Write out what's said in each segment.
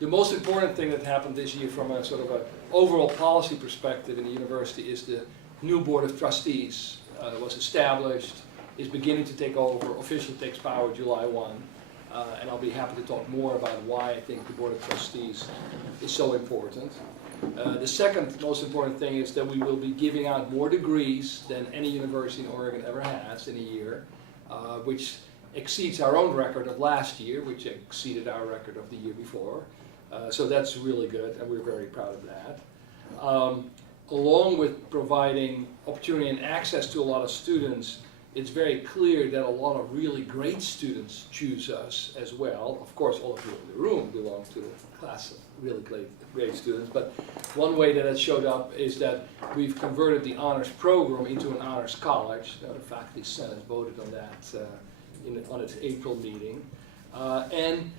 The most important thing that happened this year from a sort of an overall policy perspective in the university is the new Board of Trustees was established, is beginning to take over, officially takes power July 1. And I'll be happy to talk more about why I think the Board of Trustees is so important. The second most important thing is that we will be giving out more degrees than any university in Oregon ever has in a year, which exceeds our own record of last year, which exceeded our record of the year before. So that's really good, and we're very proud of that. Along with providing opportunity and access to a lot of students, it's very clear that a lot of really great students choose us as well. Of course, all of you in the room belong to the class of really great students, but one way that it showed up is that we've converted the honors program into an honors college. The faculty senate voted on that on its April meeting. And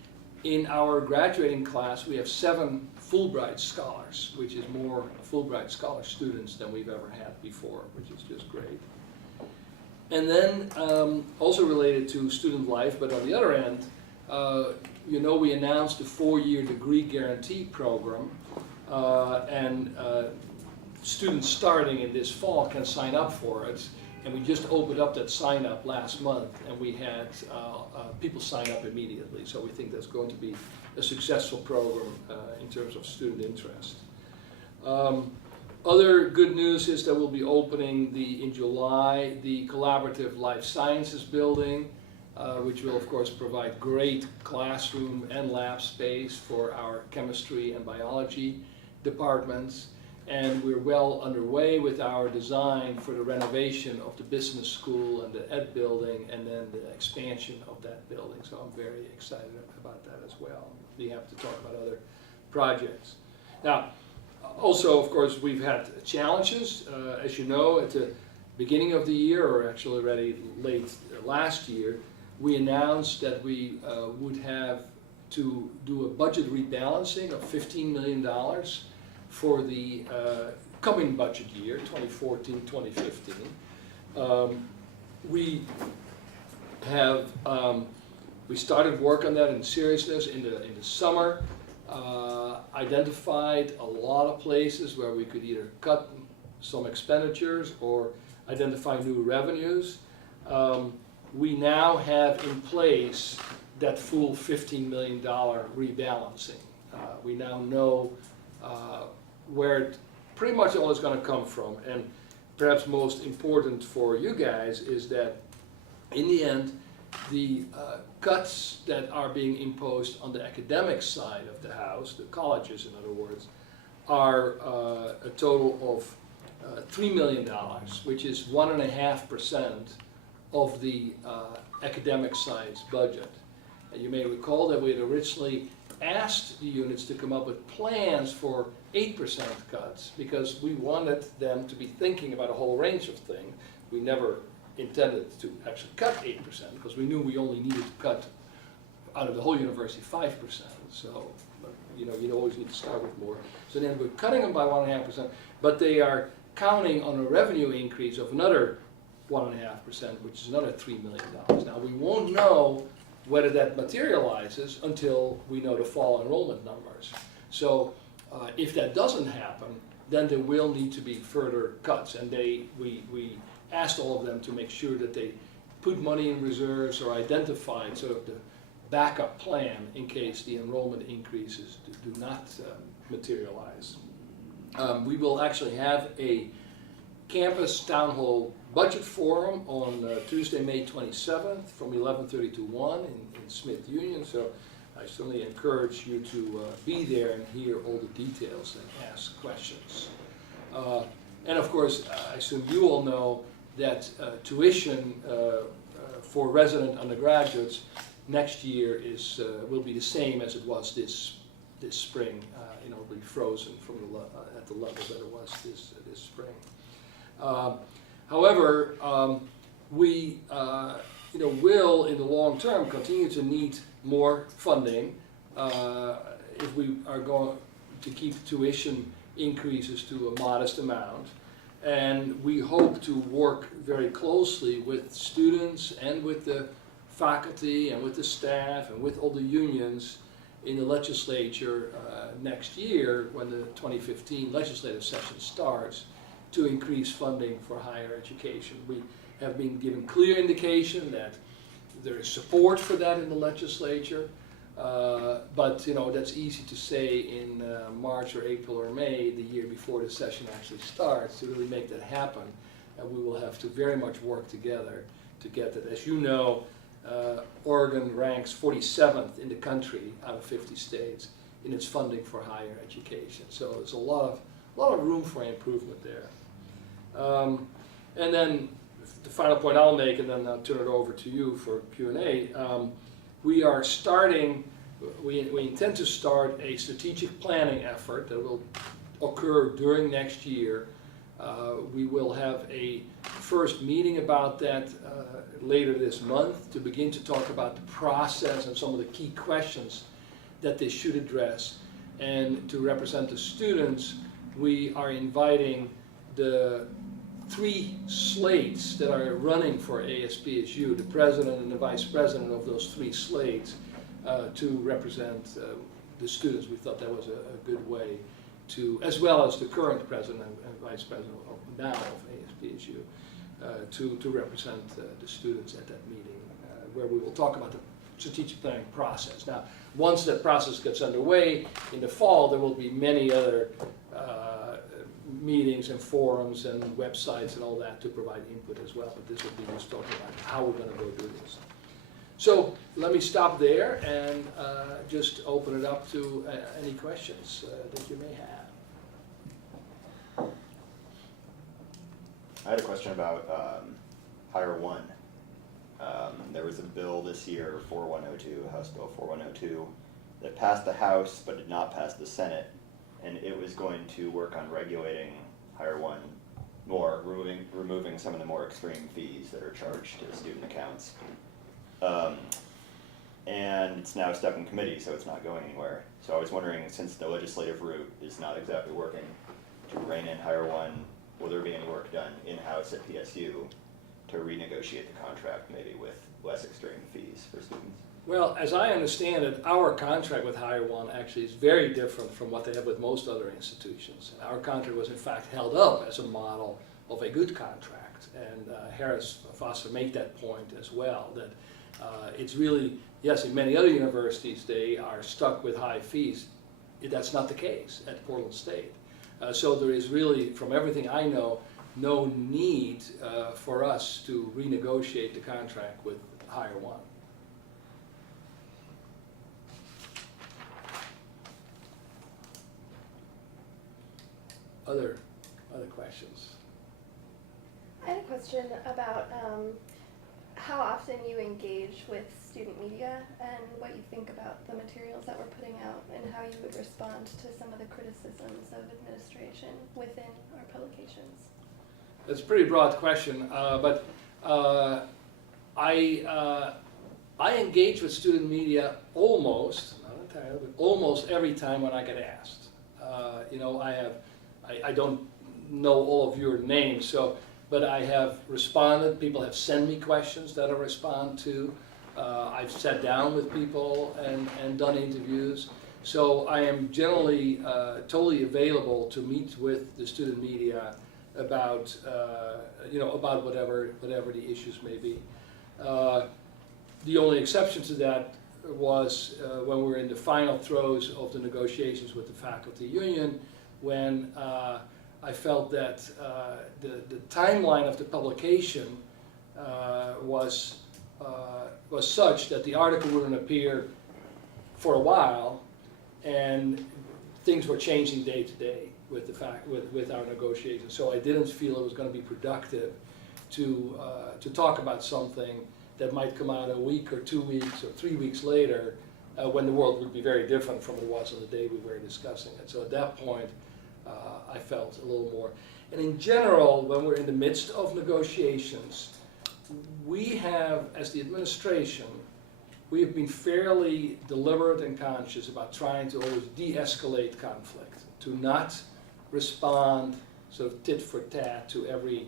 in our graduating class, we have 7 Fulbright scholars, which is more Fulbright scholar students than we've ever had before, which is just great. And then, also related to student life, but on the other end, you know, we announced the 4-year degree guarantee program, and students starting in this fall can sign up for it. And we just opened up that sign up last month, and we had people sign up immediately. So we think that's going to be a successful program in terms of student interest. Other good news is that we'll be opening in July the Collaborative Life Sciences building, which will of course provide great classroom and lab space for our chemistry and biology departments. And we're well underway with our design for the renovation of the business school and the ed building, and then the expansion of that building. So I'm very excited about that as well. We have to talk about other projects. Now, also, of course, we've had challenges. As you know, at the beginning of the year, or actually already late last year, we announced that we would have to do a budget rebalancing of $15 million for the coming budget year, 2014-2015. We started work on that in seriousness in the summer. Identified a lot of places where we could either cut some expenditures or identify new revenues. We now have in place that full $15 million rebalancing. We now know where pretty much all is going to come from, and perhaps most important for you guys is that in the end the cuts that are being imposed on the academic side of the house, the colleges in other words, are a total of $3 million, which is 1.5% of the academic side's budget. And you may recall that we had originally asked the units to come up with plans for 8% cuts because we wanted them to be thinking about a whole range of things. We never intended to actually cut 8% because we knew we only needed to cut out of the whole university 5%. So, you know, you always need to start with more. So then we're cutting them by 1.5%, but they are counting on a revenue increase of another 1.5%, which is another $3 million. Now we won't know whether that materializes until we know the fall enrollment numbers. So if that doesn't happen, then there will need to be further cuts, and we asked all of them to make sure that they put money in reserves or identified sort of the backup plan in case the enrollment increases do not materialize. We will actually have a campus town hall budget forum on Tuesday, May 27th from 11:30 to 1 in Smith Union. So I certainly encourage you to be there and hear all the details and ask questions. And of course, I assume you all know that tuition for resident undergraduates next year will be the same as it was this spring. It will be frozen from at the level that it was this spring. However, we will in the long term continue to need more funding if we are going to keep tuition increases to a modest amount. And we hope to work very closely with students and with the faculty and with the staff and with all the unions in the legislature next year, when the 2015 legislative session starts, to increase funding for higher education. We have been given clear indication that there is support for that in the legislature, but that's easy to say in March or April or May, the year before the session actually starts, to really make that happen. And we will have to very much work together to get that. As you know, Oregon ranks 47th in the country out of 50 states in its funding for higher education. So there's a lot of room for improvement there. And then the final point I'll make, and then I'll turn it over to you for Q&A. We are starting, we intend to start a strategic planning effort that will occur during next year. We will have a first meeting about that later this month to begin to talk about the process and some of the key questions that they should address. And to represent the students, we are inviting the 3 slates that are running for ASPSU, the president and the vice president of those 3 slates, to represent the students. We thought that was a good way to, as well as the current president and vice president of ASPSU, to represent the students at that meeting, where we will talk about the strategic planning process. Now, once that process gets underway in the fall, there will be many other meetings and forums and websites and all that to provide input as well, but this will be just talking about how we're going to go do this. So let me stop there and just open it up to any questions that you may have. I had a question about Hire One. There was a bill this year, 4102, House Bill 4102, that passed the House but did not pass the Senate, and it was going to work on regulating Hire One more, removing some of the more extreme fees that are charged to the student accounts. And it's now stuck in committee, so it's not going anywhere. So I was wondering, since the legislative route is not exactly working to rein in Hire One, will there be any work done in-house at PSU to renegotiate the contract, maybe with less extreme fees for students? Well, as I understand it, our contract with Hire One actually is very different from what they have with most other institutions. Our contract was in fact held up as a model of a good contract, and Harris Foster made that point as well, that it's really, yes, in many other universities they are stuck with high fees. That's not the case at Portland State. So there is really, from everything I know, no need for us to renegotiate the contract with Hire One. Other questions? I had a question about how often you engage with student media and what you think about the materials that we're putting out and how you would respond to some of the criticisms of administration within our publications. That's a pretty broad question, but I engage with student media almost, not entirely, but almost every time when I get asked. I don't know all of your names, but I have responded. People have sent me questions that I respond to. I've sat down with people and done interviews. So I am generally totally available to meet with the student media about about whatever the issues may be. The only exception to that was when we were in the final throes of the negotiations with the faculty union, when I felt that the timeline of the publication was such that the article wouldn't appear for a while, and things were changing day to day with our negotiations. So I didn't feel it was going to be productive to talk about something that might come out a week or 2 weeks or 3 weeks later, when the world would be very different from what it was on the day we were discussing it. So at that point, I felt a little more. And in general, when we're in the midst of negotiations, we have, as the administration, we have been fairly deliberate and conscious about trying to always de-escalate conflict, to not respond sort of tit for tat to every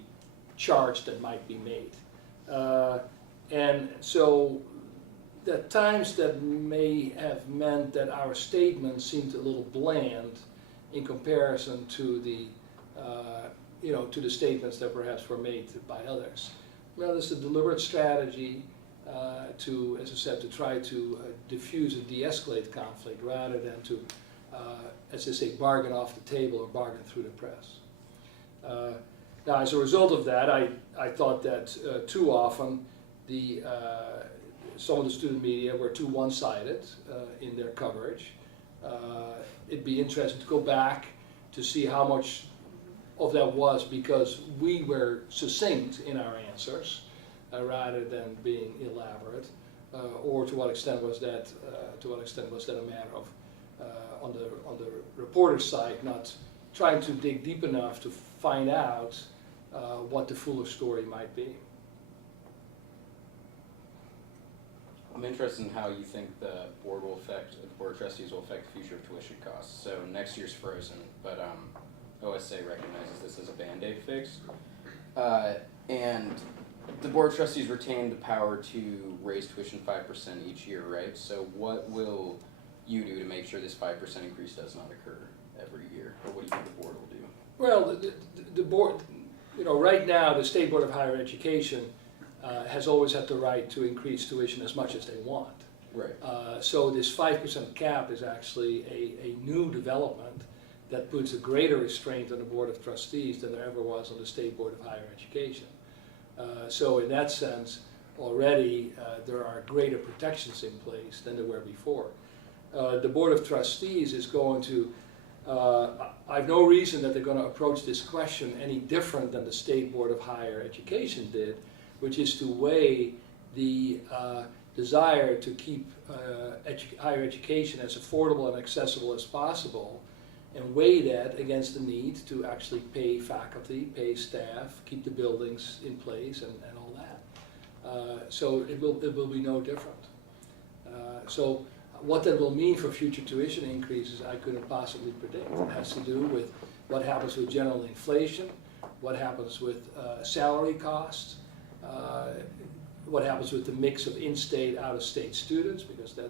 charge that might be made. And so at times that may have meant that our statement seemed a little bland in comparison to the, to the statements that perhaps were made by others. Well, it's a deliberate strategy to, as I said, to try to diffuse and de-escalate conflict rather than to, as they say, bargain off the table or bargain through the press. Now, as a result of that, I thought that too often some of the student media were too one-sided in their coverage. It'd be interesting to go back to see how much of that was because we were succinct in our answers rather than being elaborate, or to what extent was that a matter of on the reporter's side not trying to dig deep enough to find out what the fuller story might be. I'm interested in how you think the board of trustees will affect the future of tuition costs. So next year's frozen, but OSA recognizes this as a Band-Aid fix. And the board of trustees retained the power to raise tuition 5% each year, right? So what will you do to make sure this 5% increase does not occur every year? Or what do you think the board will do? Well, the board, right now the State Board of Higher Education has always had the right to increase tuition as much as they want. Right. So this 5% cap is actually a new development that puts a greater restraint on the Board of Trustees than there ever was on the State Board of Higher Education. So in that sense, already there are greater protections in place than there were before. The Board of Trustees is going to, I have no reason that they're going to approach this question any different than the State Board of Higher Education did, which is to weigh the desire to keep higher education as affordable and accessible as possible, and weigh that against the need to actually pay faculty, pay staff, keep the buildings in place, and all that. So it will be no different. So what that will mean for future tuition increases, I couldn't possibly predict. It has to do with what happens with general inflation, what happens with salary costs, what happens with the mix of in-state, out-of-state students, because that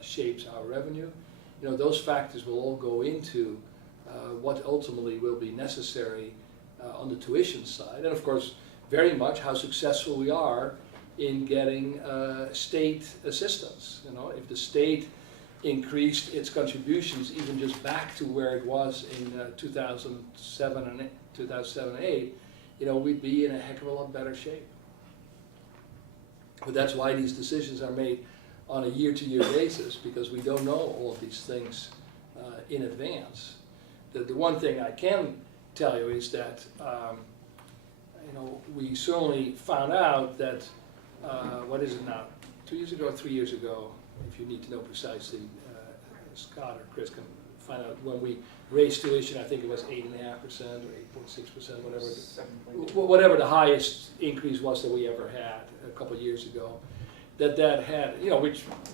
shapes our revenue. Those factors will all go into what ultimately will be necessary on the tuition side. And of course, very much how successful we are in getting state assistance. If the state increased its contributions even just back to where it was in 2007 and 2008, we'd be in a heck of a lot better shape. But that's why these decisions are made on a year-to-year basis, because we don't know all of these things in advance. The one thing I can tell you is that we certainly found out that, what is it now, 2 years ago or 3 years ago, if you need to know precisely, Scott or Chris can find out, when we raised tuition, I think it was 8.5% or 8.6%, whatever the highest increase was that we ever had a couple of years ago, that had,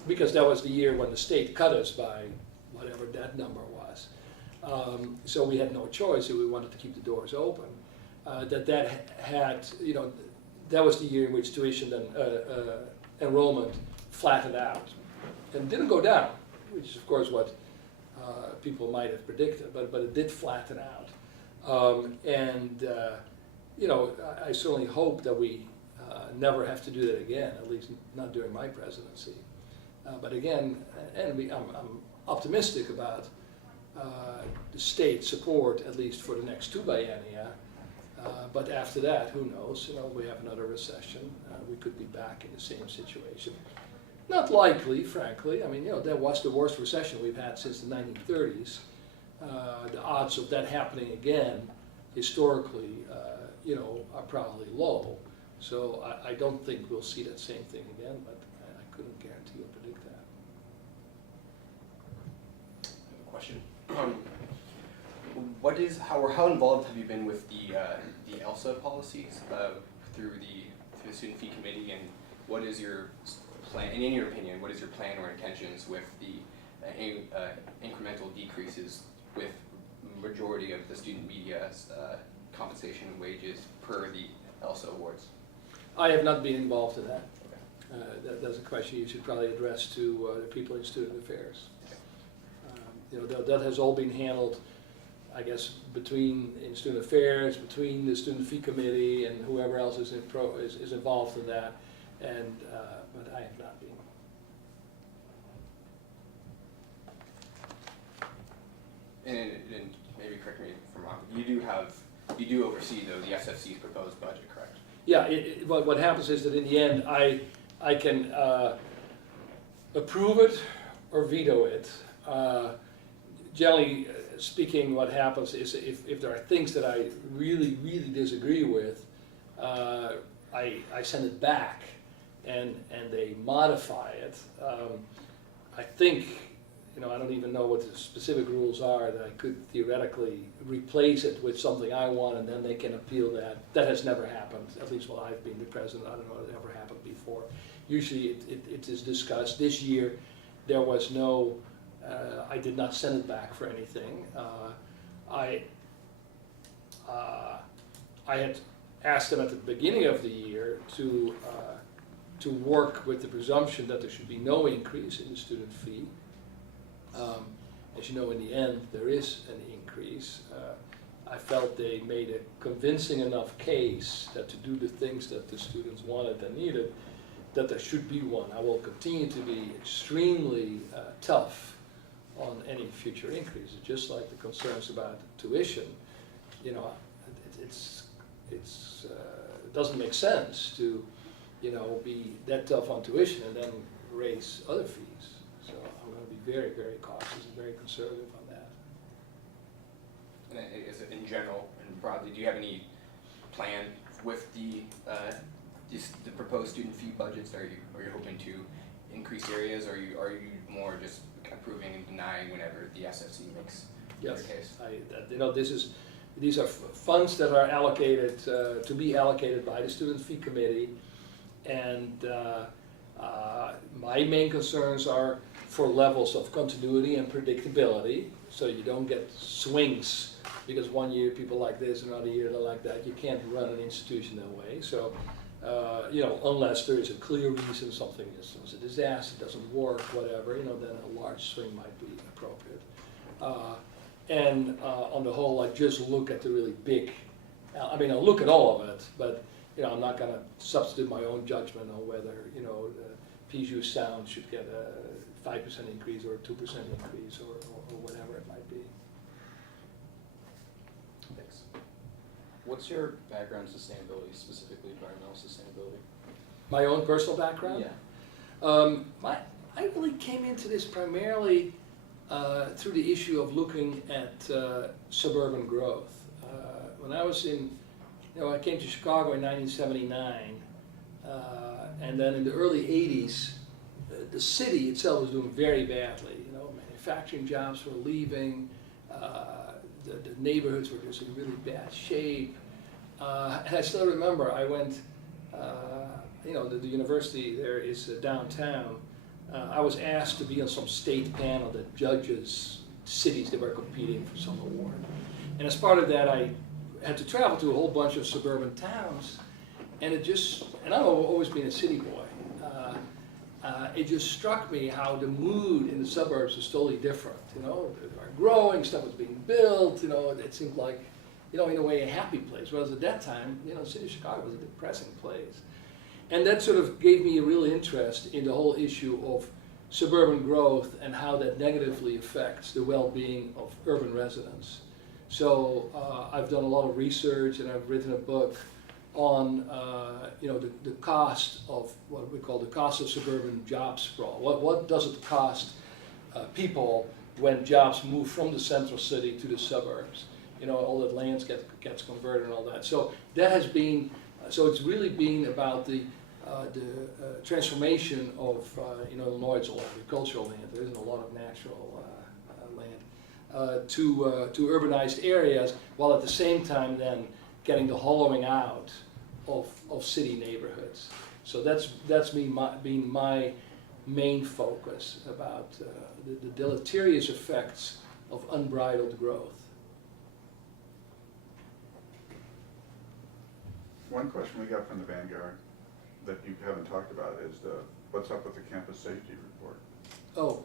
because that was the year when the state cut us by whatever that number was. So we had no choice if we wanted to keep the doors open. That had, that was the year in which tuition and enrollment flattened out and didn't go down, which is of course what people might have predicted, but it did flatten out. I certainly hope that we never have to do that again, at least not during my presidency. But again, I'm optimistic about the state support, at least for the next 2 biennia. But after that, who knows? We have another recession. We could be back in the same situation. Not likely, frankly. I mean, that was the worst recession we've had since the 1930s. The odds of that happening again, historically, are probably low. So I don't think we'll see that same thing again, but I couldn't guarantee or predict that. I have a question. How involved have you been with the ELSA policies through the student fee committee, and what is your plan? And in your opinion, what is your plan or intentions with the incremental decreases with majority of the student media's compensation and wages per the ELSA awards? I have not been involved in that. That's a question you should probably address to the people in student affairs. That has all been handled, I guess, in student affairs, between the student fee committee and whoever else is involved in that, and but I have not been. And maybe correct me if I'm wrong, you do oversee though the SFC's proposed budget, correct? Yeah, what happens is that in the end, I can approve it or veto it. Generally speaking, what happens is if there are things that I really, really disagree with, I send it back and they modify it. I think, I don't even know what the specific rules are, that I could theoretically replace it with something I want and then they can appeal that. That has never happened, at least while I've been the president. I don't know if it ever happened before. Usually it is discussed. This year there was no, I did not send it back for anything. I had asked them at the beginning of the year to work with the presumption that there should be no increase in the student fee. As you know, in the end, there is an increase. I felt they made a convincing enough case that to do the things that the students wanted and needed, that there should be one. I will continue to be extremely tough on any future increases, just like the concerns about tuition. It doesn't make sense to, be that tough on tuition and then raise other fees. So I'm going to be very, very cautious and very conservative on that. And then is it in general and broadly, do you have any plan with the proposed student fee budgets? Are you hoping to increase areas, or are you more just approving and denying whenever the SFC makes their case? These are funds that are allocated to be allocated by the student fee committee, and my main concerns are for levels of continuity and predictability, so you don't get swings because one year people like this, another year they're like that. You can't run an institution that way. So, unless there is a clear reason something is a disaster, doesn't work, whatever, then a large swing might be appropriate. On the whole, I just look at the really big, I'll look at all of it, but I'm not going to substitute my own judgment on whether, the PSU sound should get a 5% increase or a 2% increase or whatever it might be. Thanks. What's your background in sustainability, specifically environmental sustainability? My own personal background? Yeah. I really came into this primarily through the issue of looking at suburban growth. When I was I came to Chicago in 1979, and then in the early 80s, the city itself was doing very badly. Manufacturing jobs were leaving, the neighborhoods were just in really bad shape. And I still remember I went, the university there is downtown. I was asked to be on some state panel that judges cities that were competing for some award. And as part of that, I had to travel to a whole bunch of suburban towns, and I've always been a city boy. It just struck me how the mood in the suburbs was totally different. They were growing, stuff was being built. It seemed like, in a way, a happy place. Whereas at that time, the city of Chicago was a depressing place. And that sort of gave me a real interest in the whole issue of suburban growth and how that negatively affects the well-being of urban residents. So I've done a lot of research, and I've written a book on the cost of what we call the cost of suburban job sprawl. What does it cost people when jobs move from the central city to the suburbs? All that land gets converted and all that. So that has been. So it's really been about the transformation of Illinois. It's all agricultural land. There isn't a lot of natural land to urbanized areas, while at the same time then getting the hollowing out of city neighborhoods. So that's been my main focus about the deleterious effects of unbridled growth. One question we got from the Vanguard that you haven't talked about is what's up with the campus safety report? Oh,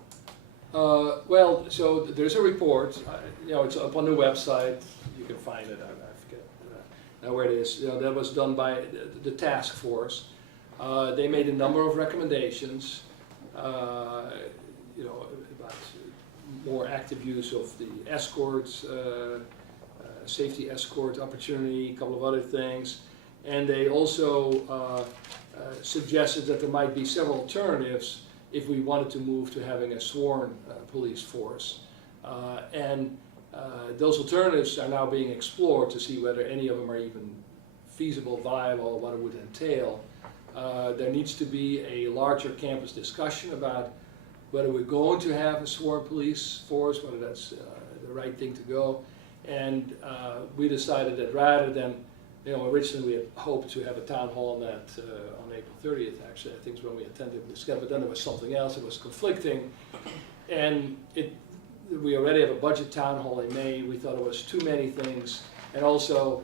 well, so there's a report, you know, it's up on the website, you can find it, I forget now where it is. You know, that was done by the task force. They made a number of recommendations, you know, about more active use of the escorts, safety escort opportunity, a couple of other things. And they also suggested that there might be several alternatives if we wanted to move to having a sworn police force. And those alternatives are now being explored to see whether any of them are even feasible, viable, what it would entail. There needs to be a larger campus discussion about whether we're going to have a sworn police force, whether that's the right thing to go. And we decided that rather than, you know, originally we had hoped to have a town hall on that on April 30th, actually, I think is when we attended this, but then there was something else that was conflicting. And we already have a budget town hall in May. We thought it was too many things. And also,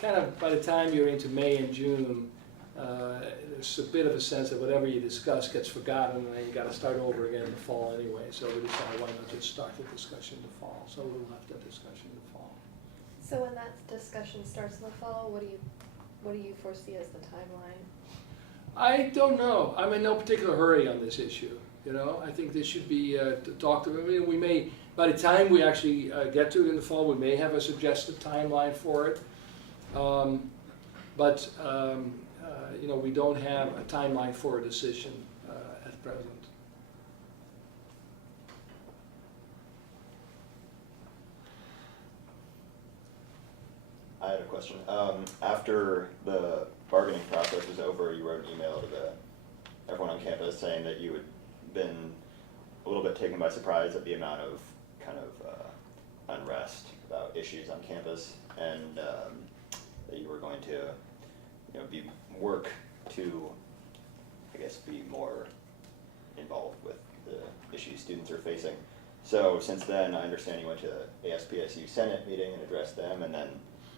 kind of by the time you're into May and June, there's a bit of a sense that whatever you discuss gets forgotten, and then you got to start over again in the fall anyway. So we decided, why not just start the discussion in the fall? So we'll have that discussion in the fall. So when that discussion starts in the fall, what do you foresee as the timeline? I don't know. I'm in no particular hurry on this issue. You know, I think this should be talked about. I mean, we may, by the time we actually get to it in the fall, we may have a suggested timeline for it. You know, we don't have a timeline for a decision at present. I had a question. After the bargaining process was over, you wrote an email to everyone on campus saying that you had been a little bit taken by surprise at the amount of kind of unrest about issues on campus, and that you were going to, you know, work to, I guess, be more involved with the issues students are facing. So since then, I understand you went to ASPSU Senate meeting and addressed them, and then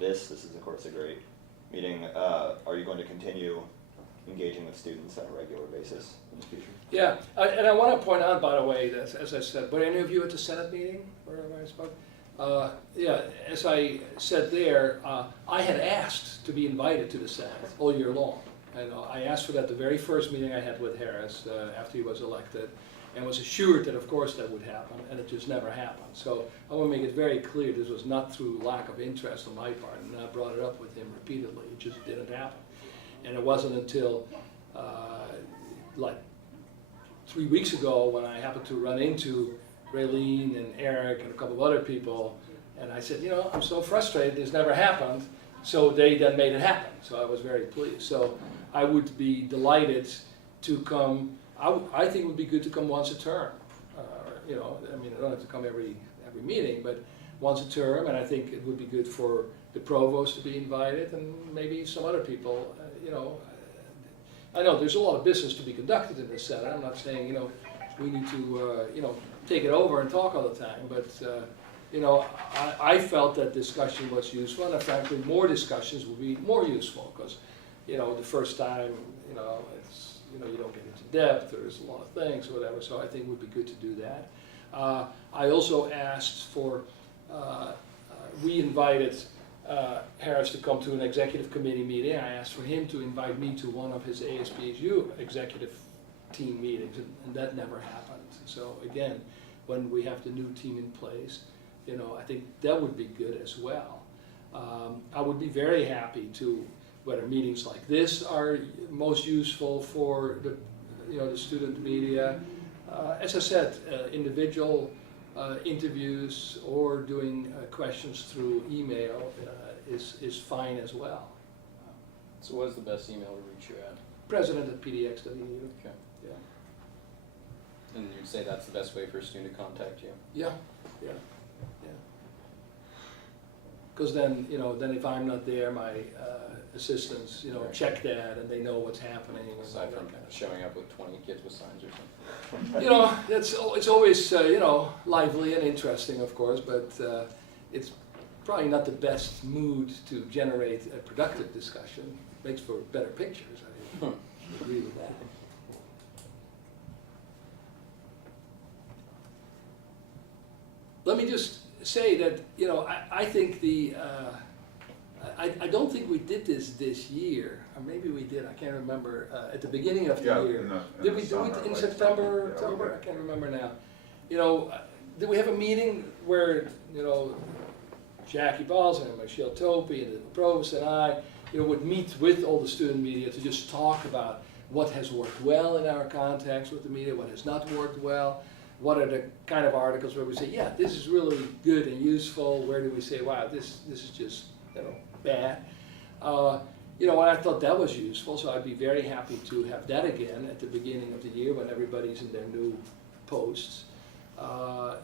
this is of course a great meeting. Are you going to continue engaging with students on a regular basis in the future? Yeah, and I want to point out, by the way, that as I said, were any of you at the Senate meeting where I spoke? Yeah, as I said there, I had asked to be invited to the Senate all year long. And I asked for that the very first meeting I had with Harris after he was elected, and was assured that of course that would happen, and it just never happened. So I want to make it very clear this was not through lack of interest on my part, and I brought it up with him repeatedly. It just didn't happen. And it wasn't until like 3 weeks ago when I happened to run into Raylene and Eric and a couple of other people, and I said, you know, I'm so frustrated, this never happened. So they then made it happen. So I was very pleased. So I would be delighted to come. I think it would be good to come once a term. You know, I mean, I don't have to come every meeting, but once a term. And I think it would be good for the provost to be invited, and maybe some other people. You know, I know there's a lot of business to be conducted in this Senate. I'm not saying, you know, we need to you know, take it over and talk all the time, but you know, I felt that discussion was useful, and frankly, more discussions would be more useful, because, you know, the first time, you know, it's, you know, you don't get into depth, there's a lot of things, or whatever, so I think it would be good to do that. I also asked for, we invited Harris to come to an executive committee meeting. I asked for him to invite me to one of his ASPSU executive team meetings, and that never happened. So again, when we have the new team in place, you know, I think that would be good as well. I would be very happy to, whether meetings like this are most useful for the, you know, the student media. As I said, individual interviews or doing questions through email is fine as well. So what is the best email to reach you at? President@pdx.edu. Okay. Yeah. And you'd say that's the best way for a student to contact you? Yeah, yeah, yeah. Because then, you know, then if I'm not there, my assistants, you know, check that, and they know what's happening. And Aside from that kind of showing up with 20 kids with signs or something? You know, it's always, you know, lively and interesting, of course, but it's probably not the best mood to generate a productive discussion. It makes for better pictures, I think. agree with that. Let me just say that, you know, I think I don't think we did this year, or maybe we did, I can't remember, at the beginning of the Yeah, year. in the Did we do summer, it in like September, yeah, we October? did. I can't remember now. You know, did we have a meeting where, you know, Jackie Balls and Michelle Topi and the provost and I, you know, would meet with all the student media to just talk about what has worked well in our contacts with the media, what has not worked well, what are the kind of articles where we say, yeah, this is really good and useful, where do we say, wow, this is just, you know, bad. You know, and I thought that was useful, so I'd be very happy to have that again at the beginning of the year when everybody's in their new posts.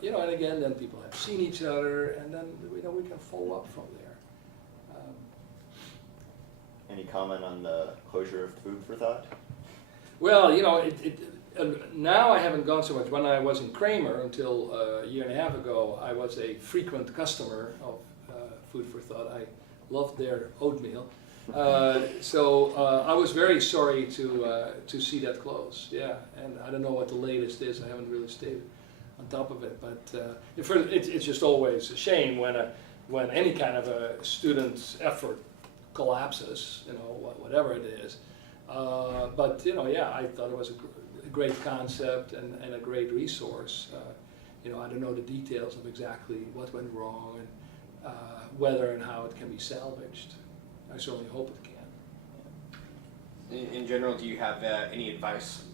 You know, and again, then people have seen each other, and then, you know, we can follow up from there. Any comment on the closure of Food for Thought? Well, you know, now I haven't gone so much. When I was in Kramer until a year and a half ago, I was a frequent customer of Food for Thought. I loved their oatmeal. So I was very sorry to see that close. Yeah, and I don't know what the latest is. I haven't really stayed on top of it, but it's just always a shame when any kind of a student's effort collapses. You know, whatever it is. But you know, yeah, I thought it was a great concept and a great resource. You know, I don't know the details of exactly what went wrong and whether and how it can be salvaged. I certainly hope it can. In general, do you have any advice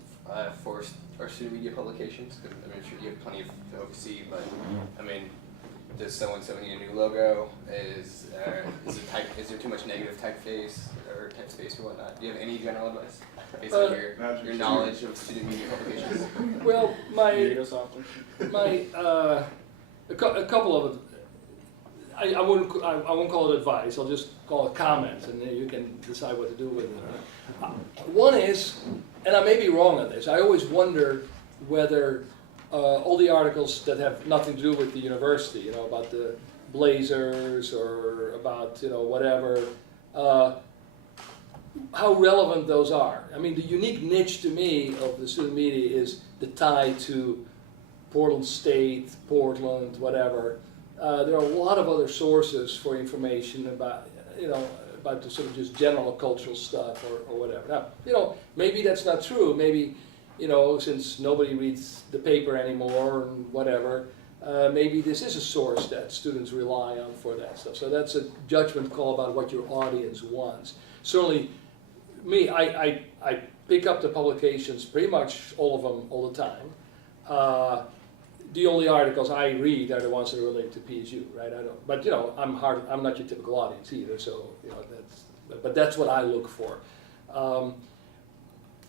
for our student media publications? I mean, I'm sure you have plenty to oversee, but I mean, does someone need a new logo? Is there too much negative typeface or typespace or whatnot? Do you have any general advice based on your knowledge of student media publications? Well, Read us often. a couple of it. I won't call it advice. I'll just call it comments, and then you can decide what to do with it. One is, and I may be wrong on this. I always wonder whether all the articles that have nothing to do with the university, you know, about the Blazers or about, you know, whatever, how relevant those are. I mean, the unique niche to me of the student media is the tie to Portland State, Portland, whatever. There are a lot of other sources for information about, you know, about the sort of just general cultural stuff or whatever. Now, you know, maybe that's not true. Maybe, you know, since nobody reads the paper anymore and whatever, maybe this is a source that students rely on for that stuff. So that's a judgment call about what your audience wants. Certainly, me, I pick up the publications, pretty much all of them, all the time. The only articles I read are the ones that relate to PSU, right? I don't, but you know, I'm not your typical audience either, so you know but that's what I look for.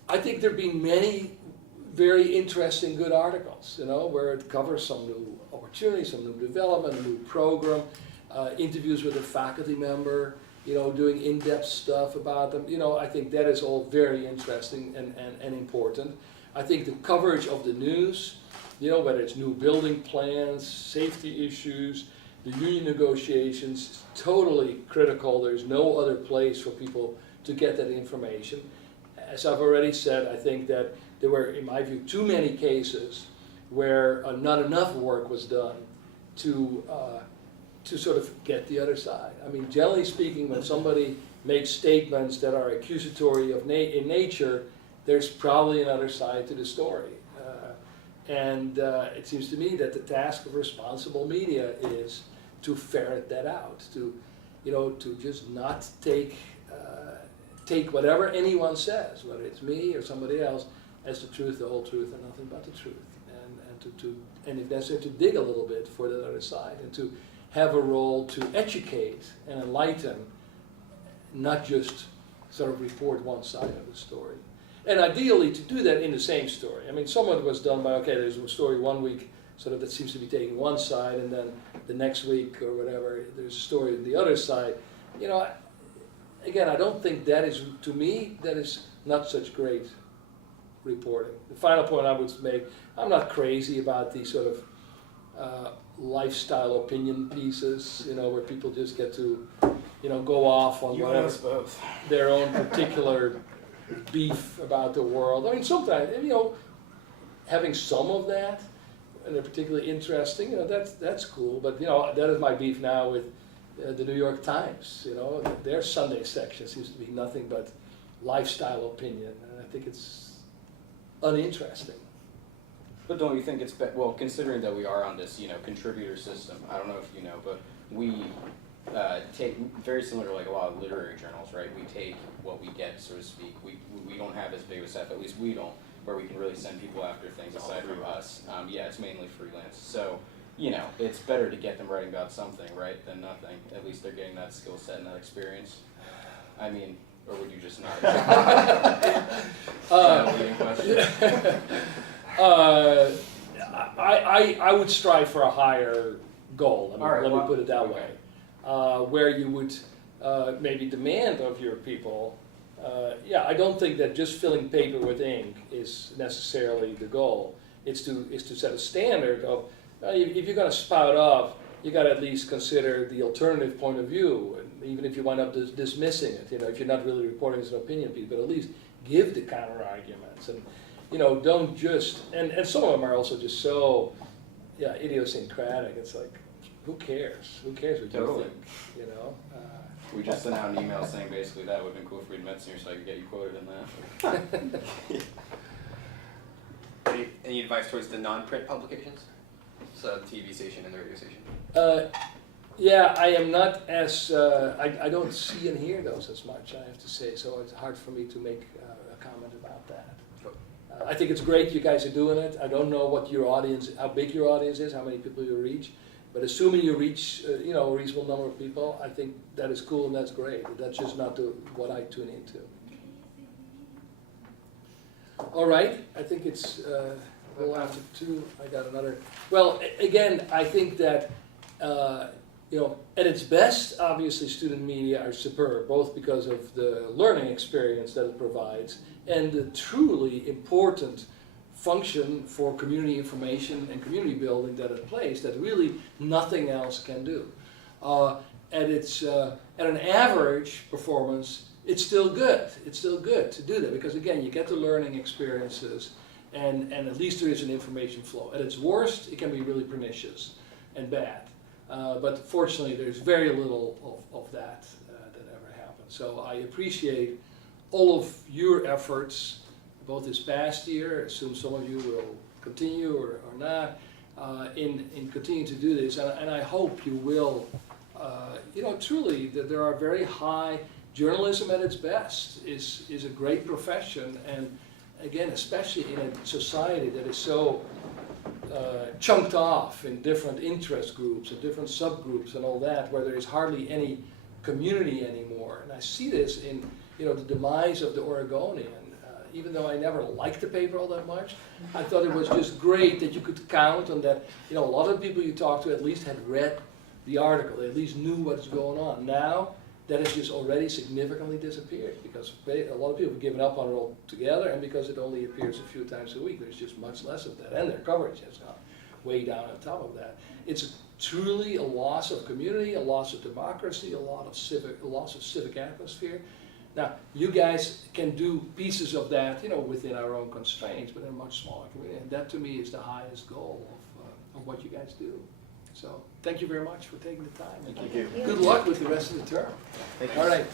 I think there've been many very interesting, good articles, you know, where it covers some new opportunities, some new development, a new program, interviews with a faculty member, you know, doing in-depth stuff about them. You know, I think that is all very interesting and important. I think the coverage of the news, you know, whether it's new building plans, safety issues, the union negotiations, is totally critical. There's no other place for people to get that information. As I've already said, I think that there were, in my view, too many cases where not enough work was done to sort of get the other side. I mean, generally speaking, when somebody makes statements that are accusatory of in nature, there's probably another side to the story. And it seems to me that the task of responsible media is to ferret that out, to, you know, to just not take whatever anyone says, whether it's me or somebody else, as the truth, the whole truth, and nothing but the truth. And if necessary, to dig a little bit for the other side, and to have a role to educate and enlighten, not just sort of report one side of the story. And ideally to do that in the same story. I mean, some of it was done by, okay, there's a story one week sort of that seems to be taking one side, and then the next week or whatever, there's a story on the other side. You know, again, I don't think that is, to me, that is not such great reporting. The final point I would make, I'm not crazy about these sort of lifestyle opinion pieces, you know, where people just get to, you know, go off on whatever their own particular beef about the world. I mean, sometimes, you know, having some of that, and they're particularly interesting, you know, that's cool. But, you know, that is my beef now with the New York Times. You know, their Sunday section seems to be nothing but lifestyle opinion, and I think it's uninteresting. But don't you think it's, well, considering that we are on this, you know, contributor system, I don't know if you know, but we take, very similar to like a lot of literary journals, right? We take what we get, so to speak. We don't have as big of a staff, at least we don't, where we can really send people after things aside from us. Yeah, it's mainly freelance. So, you know, it's better to get them writing about something, right, than nothing. At least they're getting that skill set and that experience. I mean, or would you just not? Leading question. I would strive for a higher goal. I mean, All right, let me well, put it that okay. way, where you would maybe demand of your people. Yeah, I don't think that just filling paper with ink is necessarily the goal. It's to set a standard of if you're going to spout off, you got to at least consider the alternative point of view, and even if you wind up dismissing it. You know, if you're not really reporting as an opinion piece, but at least give the counter arguments and. You know, don't just, and some of them are also just so, yeah, idiosyncratic. It's like, who cares? Who cares what Totally. you think, you know? We just sent out an email saying basically that would have been cool if we'd met sooner so I could get you quoted in that. Any advice towards the non-print publications? So the TV station and the radio station? Yeah, I am not as, I don't see and hear those as much, I have to say, so it's hard for me to make a comment about that. I think it's great you guys are doing it. I don't know what your audience, how big your audience is, how many people you reach, but assuming you reach, you know, a reasonable number of people, I think that is cool and that's great. That's just not what I tune into. All right, I think it's a little after 2. I got another. Well, again, I think that, you know, at its best, obviously student media are superb, both because of the learning experience that it provides and the truly important function for community information and community building that it plays that really nothing else can do. At an average performance, it's still good. It's still good to do that because again, you get the learning experiences and at least there is an information flow. At its worst, it can be really pernicious and bad. But fortunately, there's very little of that that ever happens. So I appreciate all of your efforts, both this past year, I assume some of you will continue or not, in continuing to do this. And I hope you will, you know, truly, that there are very high, journalism at its best is a great profession. And again, especially in a society that is so chunked off in different interest groups and different subgroups and all that, where there is hardly any community anymore. And I see this in, you know, the demise of the Oregonian. Even though I never liked the paper all that much, I thought it was just great that you could count on that. You know, a lot of the people you talked to at least had read the article, they at least knew what's going on. Now, that has just already significantly disappeared because a lot of people have given up on it altogether, and because it only appears a few times a week, there's just much less of that, and their coverage has gone way down on top of that. It's truly a loss of community, a loss of democracy, a loss of civic atmosphere. Now, you guys can do pieces of that, you know, within our own constraints, but in a much smaller community, and that to me is the highest goal of what you guys do. So, thank you very much for taking the time. Thank you. Good luck with the rest of the term. Thank you. All right.